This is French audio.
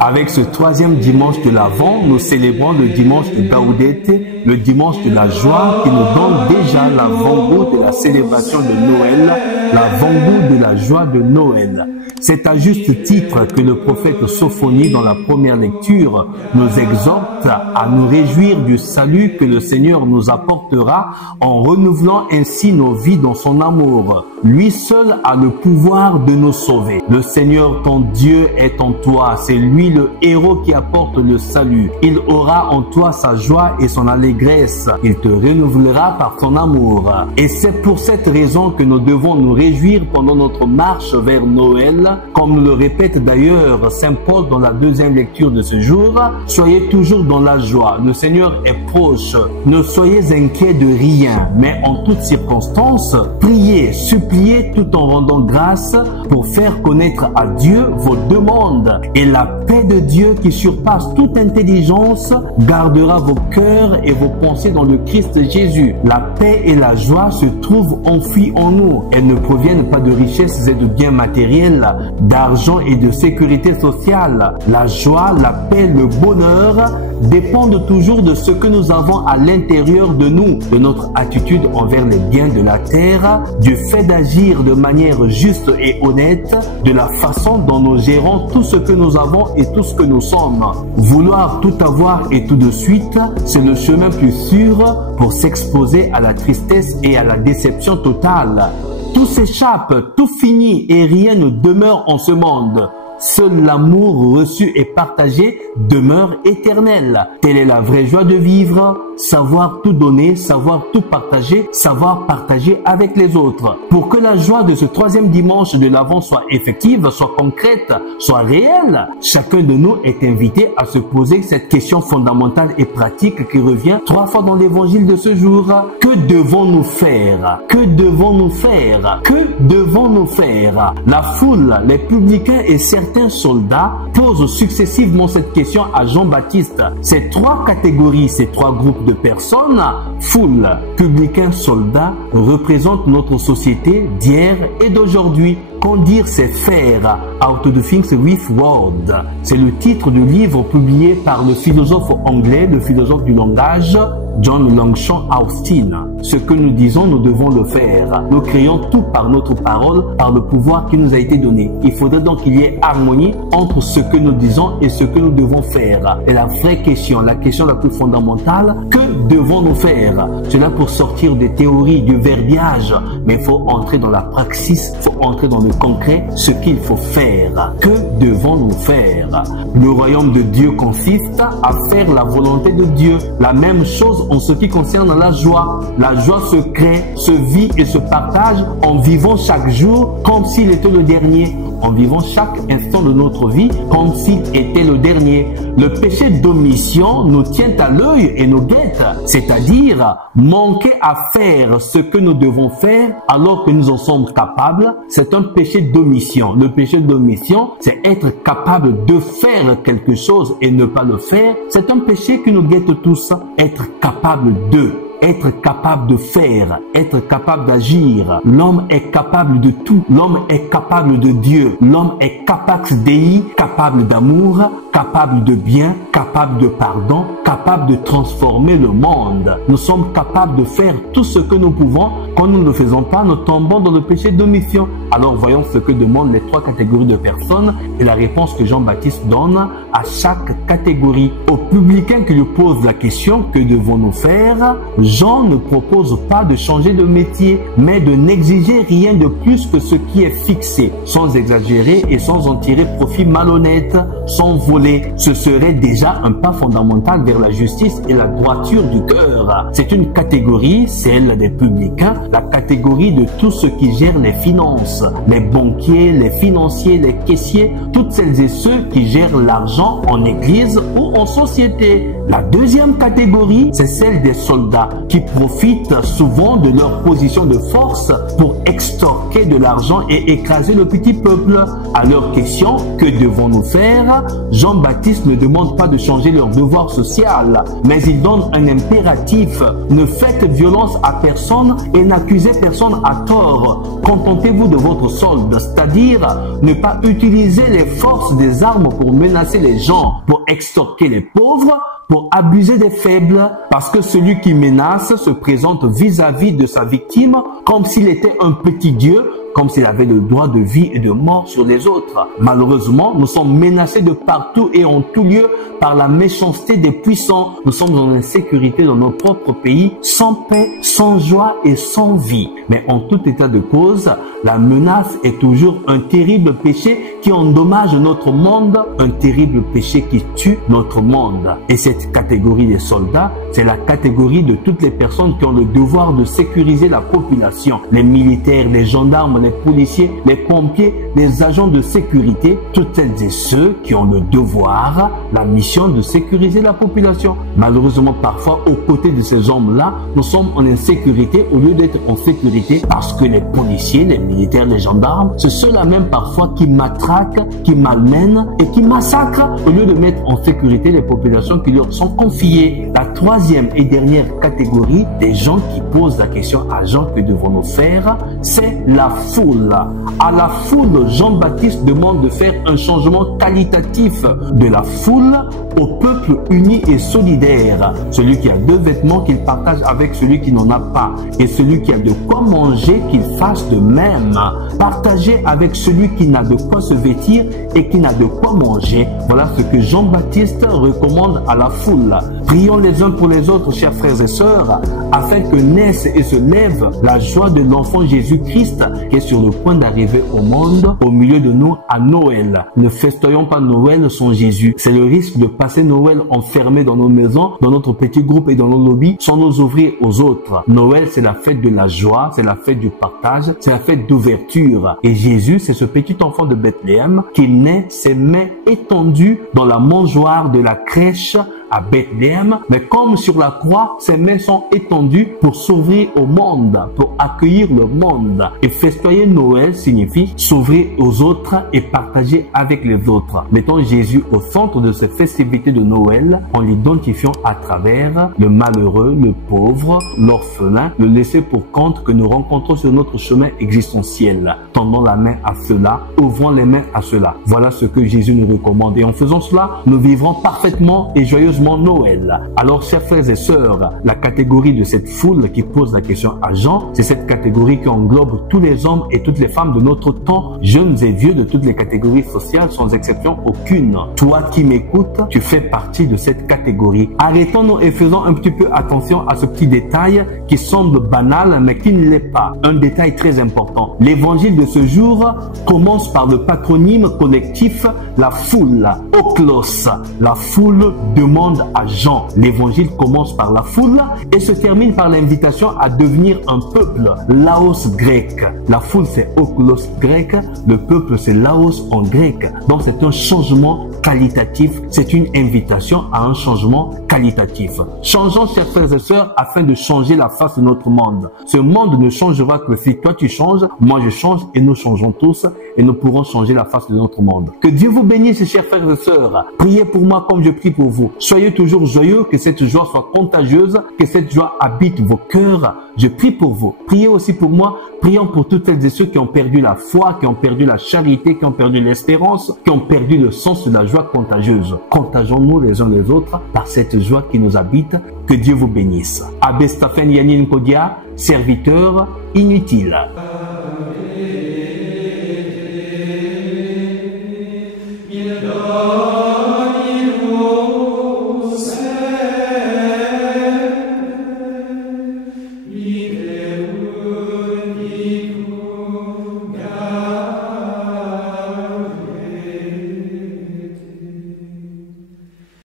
Avec ce troisième dimanche de l'Avent, nous célébrons le dimanche de Gaudete, le dimanche de la joie qui nous donne déjà l'avant-goût de la célébration de Noël, l'avant-goût de la joie de Noël. C'est à juste titre que le prophète Sophonie, dans la première lecture, nous exhorte à nous réjouir du salut que le Seigneur nous apportera en renouvelant ainsi nos vies dans son amour. Lui seul a le pouvoir de nous sauver. Le Seigneur, ton Dieu, est en toi. C'est lui le héros qui apporte le salut. Il aura en toi sa joie et son allégresse. Il te renouvellera par son amour. Et c'est pour cette raison que nous devons nous réjouir pendant notre marche vers Noël. Comme nous le répète d'ailleurs Saint Paul dans la deuxième lecture de ce jour, soyez toujours dans la joie. Le Seigneur est proche. Ne soyez inquiets de rien, mais en toutes circonstances, priez, suppliez tout en rendant grâce pour faire connaître à Dieu vos demandes. Et la paix de Dieu qui surpasse toute intelligence gardera vos cœurs et vos pensées dans le Christ Jésus. La paix et la joie se trouvent enfuies en nous. Elles ne proviennent pas de richesses et de biens matériels, d'argent et de sécurité sociale. La joie, la paix, le bonheur dépendent toujours de ce que nous avons à l'intérieur de nous, de notre attitude envers les biens de la terre, du fait d'agir de manière juste et honnête, de la façon dont nous gérons tout ce que nous avons et tout ce que nous sommes. Vouloir tout avoir et tout de suite, c'est le chemin plus sûr pour s'exposer à la tristesse et à la déception totale. Tout s'échappe, tout finit et rien ne demeure en ce monde. Seul l'amour reçu et partagé demeure éternel. Telle est la vraie joie de vivre, savoir tout donner, savoir tout partager, savoir partager avec les autres. Pour que la joie de ce troisième dimanche de l'Avent soit effective, soit concrète, soit réelle, chacun de nous est invité à se poser cette question fondamentale et pratique qui revient 3 fois dans l'évangile de ce jour. Que devons-nous faire? Que devons-nous faire? Que devons-nous faire? La foule, les publicains et certains soldats posent successivement cette question à Jean-Baptiste. Ces 3 catégories, ces 3 groupes de personnes, foule, publicains, soldats, représentent notre société d'hier et d'aujourd'hui. Qu'en dire, c'est faire. How to do things with word. C'est le titre du livre publié par le philosophe anglais, le philosophe du langage, John Longchamp Austin. Ce que nous disons, nous devons le faire. Nous créons tout par notre parole, par le pouvoir qui nous a été donné. Il faudrait donc qu'il y ait harmonie entre ce que nous disons et ce que nous devons faire. Et la vraie question, la question la plus fondamentale, que devons-nous faire? Cela pour sortir des théories, du verbiage, mais il faut entrer dans la praxis, il faut entrer dans le concret, ce qu'il faut faire. Que devons-nous faire? Le royaume de Dieu consiste à faire la volonté de Dieu. La même chose en ce qui concerne la joie. La joie se crée, se vit et se partage en vivant chaque jour comme s'il était le dernier, en vivant chaque instant de notre vie comme s'il était le dernier. Le péché d'omission nous tient à l'œil et nous guette, c'est-à-dire manquer à faire ce que nous devons faire alors que nous en sommes capables, c'est un péché d'omission. Le péché d'omission, c'est être capable de faire quelque chose et ne pas le faire. C'est un péché qui nous guette tous. Être capable de. Être capable de faire, être capable d'agir. L'homme est capable de tout. L'homme est capable de Dieu. L'homme est capax Dei, capable d'amour, capable de bien, capable de pardon, capable de transformer le monde. Nous sommes capables de faire tout ce que nous pouvons. Quand nous ne le faisons pas, nous tombons dans le péché d'omission. Alors voyons ce que demandent les 3 catégories de personnes et la réponse que Jean-Baptiste donne à chaque catégorie. Aux publicains qui lui posent la question, que devons-nous faire? Jean ne propose pas de changer de métier, mais de n'exiger rien de plus que ce qui est fixé, sans exagérer et sans en tirer profit malhonnête, sans voler. Ce serait déjà un pas fondamental vers la justice et la droiture du cœur. C'est une catégorie, celle des publicains, la catégorie de tous ceux qui gèrent les finances, les banquiers, les financiers, les caissiers, toutes celles et ceux qui gèrent l'argent en église ou en société. La deuxième catégorie, c'est celle des soldats. qui profitent souvent de leur position de force pour extorquer de l'argent et écraser le petit peuple. À leur question, que devons-nous faire? Jean-Baptiste ne demande pas de changer leur devoir social, mais il donne un impératif. Ne faites violence à personne et n'accusez personne à tort. Contentez-vous de votre solde, c'est-à-dire ne pas utiliser les forces des armes pour menacer les gens, pour extorquer les pauvres, pour abuser des faibles, parce que celui qui menace se présente vis-à-vis de sa victime comme s'il était un petit Dieu, comme s'il avait le droit de vie et de mort sur les autres. Malheureusement, nous sommes menacés de partout et en tout lieu par la méchanceté des puissants. Nous sommes en insécurité dans nos propres pays, sans paix, sans joie et sans vie. Mais en tout état de cause, la menace est toujours un terrible péché qui endommage notre monde, un terrible péché qui tue notre monde. Et cette catégorie des soldats, c'est la catégorie de toutes les personnes qui ont le devoir de sécuriser la population. Les militaires, les gendarmes, les policiers, les pompiers, les agents de sécurité, toutes celles et ceux qui ont le devoir, la mission de sécuriser la population. Malheureusement, parfois, aux côtés de ces hommes-là, nous sommes en insécurité au lieu d'être en sécurité parce que les policiers, les militaires, les gendarmes, c'est ceux-là même parfois qui matraquent, qui malmènent et qui massacrent au lieu de mettre en sécurité les populations qui leur sont confiées. La troisième et dernière catégorie des gens qui posent la question à Jean, que devons-nous faire, c'est la foule. À la foule, Jean-Baptiste demande de faire un changement qualitatif de la foule au peuple uni et solidaire. Celui qui a deux vêtements qu'il partage avec celui qui n'en a pas, et celui qui a de quoi manger qu'il fasse de même. Partager avec celui qui n'a de quoi se vêtir et qui n'a de quoi manger. Voilà ce que Jean-Baptiste recommande à la foule. Prions les uns pour les autres, chers frères et sœurs, afin que naisse et se lève la joie de l'enfant Jésus-Christ qui est sur le point d'arriver au monde, au milieu de nous à Noël. Ne festoyons pas Noël sans Jésus. C'est le risque de passer Noël enfermé dans nos maisons, dans notre petit groupe et dans nos lobbies, sans nous ouvrir aux autres. Noël, c'est la fête de la joie, c'est la fête du partage, c'est la fête d'ouverture. Et Jésus, c'est ce petit enfant de Bethléem qui naît, ses mains étendues dans la mangeoire de la crèche à Bethléem, mais comme sur la croix, ses mains sont étendues pour s'ouvrir au monde, pour accueillir le monde. Et festoyer Noël signifie s'ouvrir aux autres et partager avec les autres. Mettons Jésus au centre de ces festivités de Noël en l'identifiant à travers le malheureux, le pauvre, l'orphelin, le laissé pour compte que nous rencontrons sur notre chemin existentiel. Tendons la main à ceux-là, ouvrons les mains à ceux-là. Voilà ce que Jésus nous recommande. Et en faisant cela, nous vivrons parfaitement et joyeusement Noël. Alors, chers frères et sœurs, la catégorie de cette foule qui pose la question à Jean, c'est cette catégorie qui englobe tous les hommes et toutes les femmes de notre temps, jeunes et vieux, de toutes les catégories sociales, sans exception aucune. Toi qui m'écoutes, tu fais partie de cette catégorie. Arrêtons-nous et faisons un petit peu attention à ce petit détail qui semble banal, mais qui ne l'est pas. Un détail très important. L'évangile de ce jour commence par le patronyme collectif, la foule, Oklos. La foule demande à Jean. L'évangile commence par la foule et se termine par l'invitation à devenir un peuple, Laos grec. La foule c'est Oklos grec, le peuple c'est Laos en grec. Donc c'est un changement qualitatif, c'est une invitation à un changement qualitatif. Changeons, chers frères et sœurs, afin de changer la face de notre monde. Ce monde ne changera que si toi tu changes, moi je change et nous changeons tous et nous pourrons changer la face de notre monde. Que Dieu vous bénisse, chers frères et sœurs. Priez pour moi comme je prie pour vous. Soyez toujours joyeux, que cette joie soit contagieuse, que cette joie habite vos cœurs. Je prie pour vous. Priez aussi pour moi. Prions pour toutes celles et ceux qui ont perdu la foi, qui ont perdu la charité, qui ont perdu l'espérance, qui ont perdu le sens de la joie contagieuse. Contageons-nous les uns les autres par cette joie qui nous habite. Que Dieu vous bénisse. Abbé Stephen Yanin Kodia, serviteur inutile.